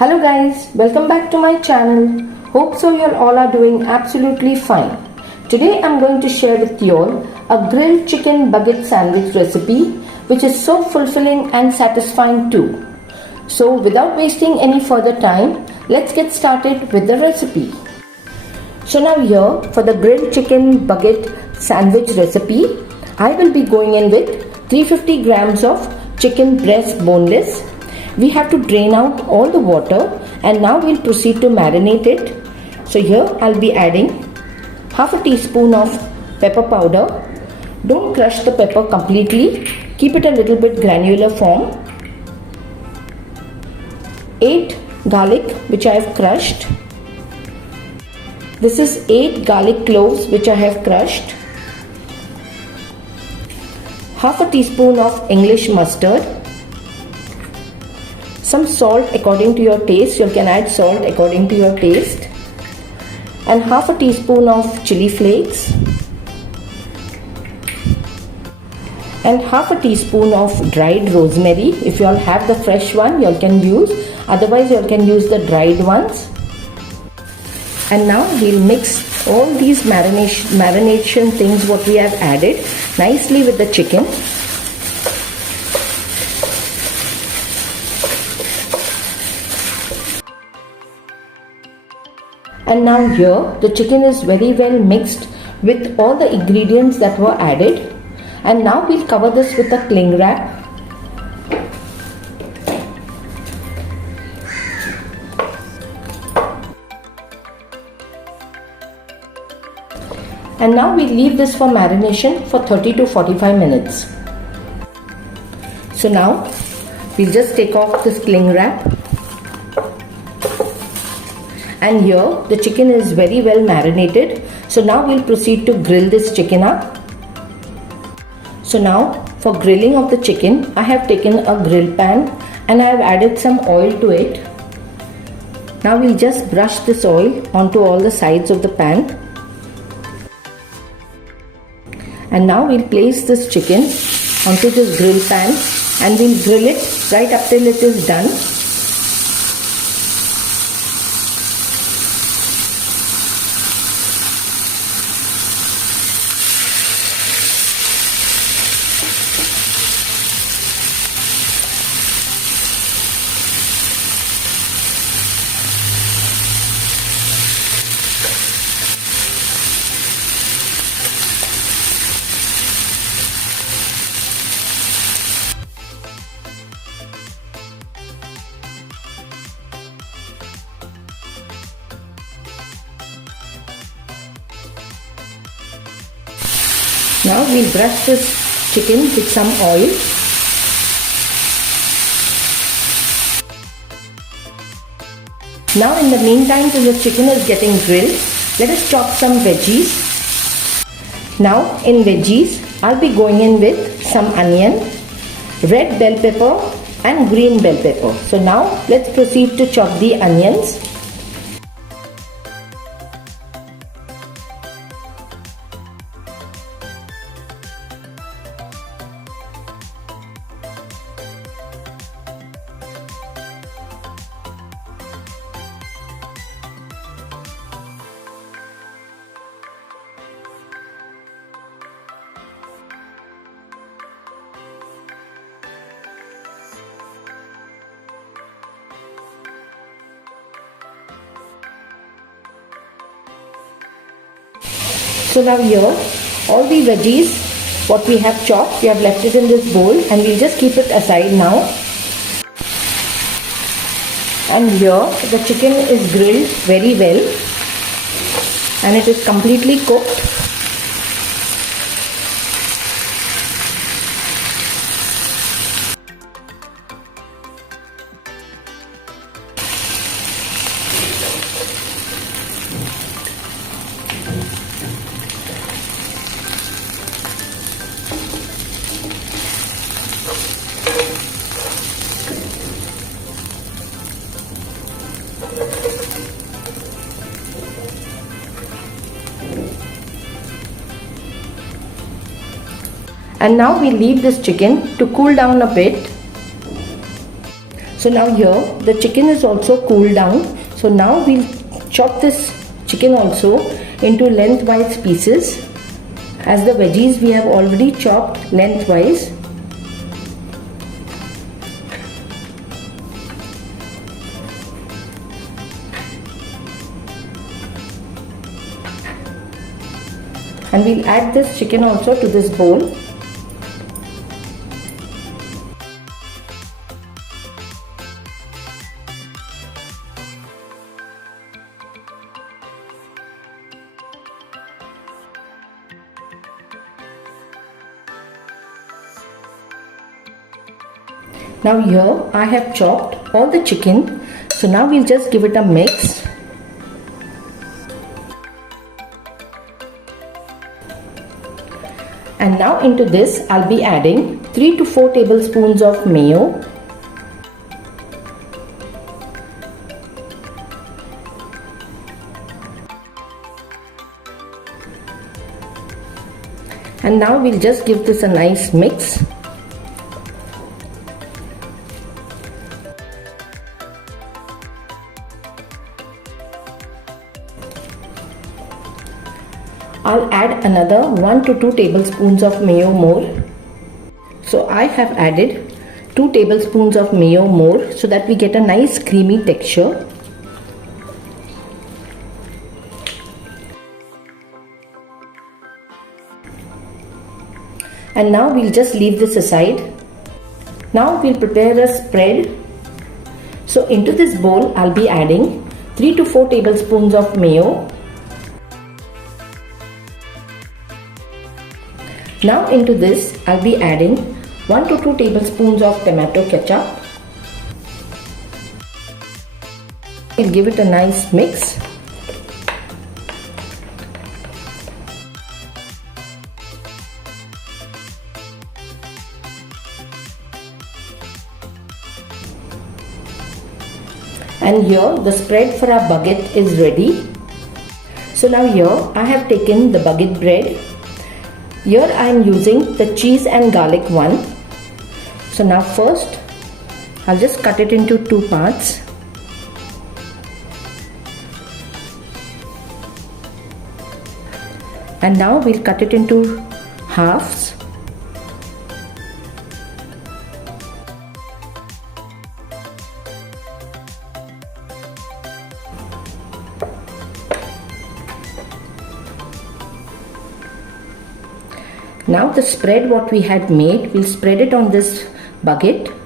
Hello guys, welcome back to my channel. Hope so you all are doing absolutely fine. Today I'm going to share with you all a grilled chicken baguette sandwich recipe which is so fulfilling and satisfying too. So without wasting any further time, let's get started with the recipe. So now here for the grilled chicken baguette sandwich recipe, I will be going in with 350 grams of chicken breast boneless. We have to drain out all the water and now we'll proceed to marinate it. So here I'll be adding half a teaspoon of pepper powder. Don't crush the pepper completely, keep it a little bit granular form. 8 garlic which I have crushed. This is 8 garlic cloves which I have crushed. Half a teaspoon of English mustard. Some salt according to your taste, you can add salt according to your taste, and half a teaspoon of chili flakes and half a teaspoon of dried rosemary. If you all have the fresh one, you can use, otherwise you can use the dried ones. And now we'll mix all these marination things what we have added nicely with the chicken. And now here the chicken is very well mixed with all the ingredients that were added, and now we'll cover this with a cling wrap. And now we'll leave this for marination for 30 to 45 minutes. So now we'll just take off this cling wrap. And here the chicken is very well marinated. So now we'll proceed to grill this chicken up. So now for grilling of the chicken, I have taken a grill pan and I have added some oil to it. Now we'll just brush this oil onto all the sides of the pan. And now we'll place this chicken onto this grill pan and we'll grill it right up till it is done. Now we'll brush this chicken with some oil. Now in the meantime, till the chicken is getting grilled, let us chop some veggies. Now in veggies, I'll be going in with some onion, red bell pepper and green bell pepper. So now let's proceed to chop the onions. So now here, all the veggies, what we have chopped, we have left it in this bowl and we'll just keep it aside now. And here, the chicken is grilled very well and it is completely cooked. And now we leave this chicken to cool down a bit. So now here the chicken is also cooled down. So now we'll chop this chicken also into lengthwise pieces, as the veggies we have already chopped lengthwise. And we'll add this chicken also to this bowl. Now here I have chopped all the chicken. So now we'll just give it a mix. And now into this I'll be adding 3 to 4 tablespoons of mayo. And now we'll just give this a nice mix. I'll add another 1 to 2 tablespoons of mayo more. So I have added 2 tablespoons of mayo more so that we get a nice creamy texture. And now we'll just leave this aside. Now we'll prepare a spread. So into this bowl I'll be adding 3 to 4 tablespoons of mayo. Now into this I'll be adding 1 to 2 tablespoons of tomato ketchup. We'll give it a nice mix. And here the spread for our baguette is ready. So now here I have taken the baguette bread. Here I am using the cheese and garlic one. So now first I'll just cut it into 2 parts. And now we'll cut it into halves. Now the spread what we had made, we'll spread it on this baguette.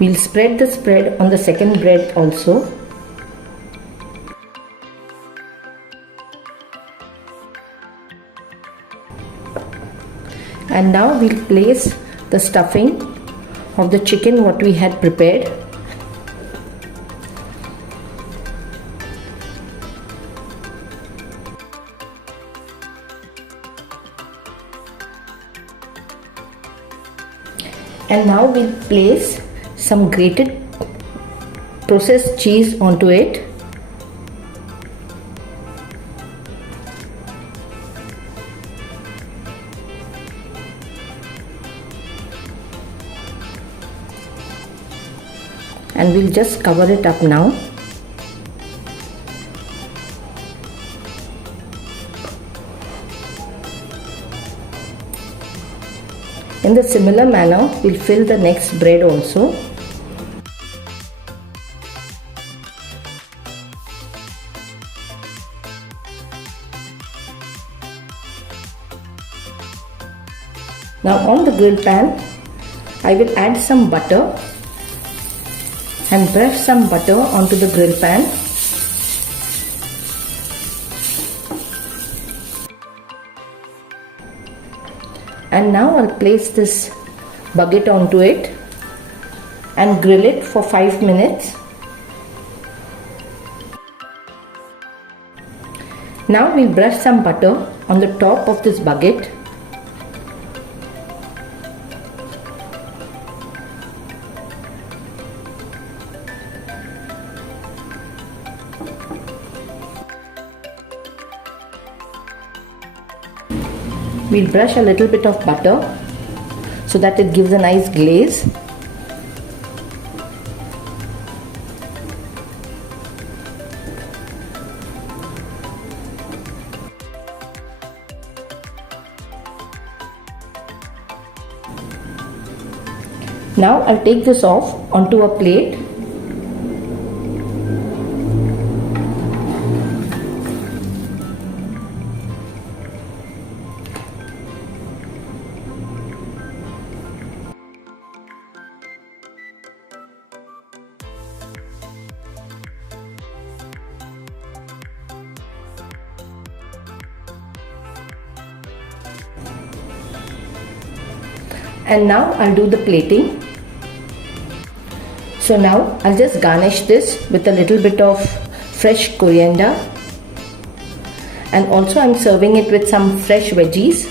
We'll spread the spread on the second bread also. And now we'll place the stuffing of the chicken what we had prepared. And now we'll place some grated processed cheese onto it. And we'll just cover it up now. In the similar manner, we'll fill the next bread also. Now on the grill pan, I will add some butter and brush some butter onto the grill pan. And now I'll place this baguette onto it and grill it for 5 minutes. Now we'll brush some butter on the top of this baguette. we'll brush a little bit of butter so that it gives a nice glaze. Now I'll take this off onto a plate. And now I'll do the plating. So now I'll just garnish this with a little bit of fresh coriander, and also I'm serving it with some fresh veggies.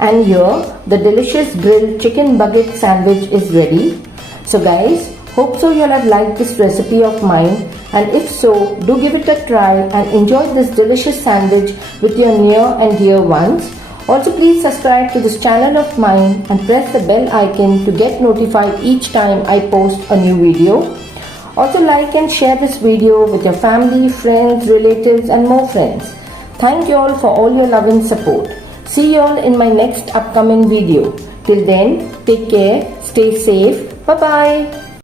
And here the delicious grilled chicken baguette sandwich is ready. So guys, hope so you'll have liked this recipe of mine, and if so, do give it a try and enjoy this delicious sandwich with your near and dear ones. Also, please subscribe to this channel of mine and press the bell icon to get notified each time I post a new video. Also, like and share this video with your family, friends, relatives and more friends. Thank you all for all your love and support. See you all in my next upcoming video. Till then, take care, stay safe. Bye bye.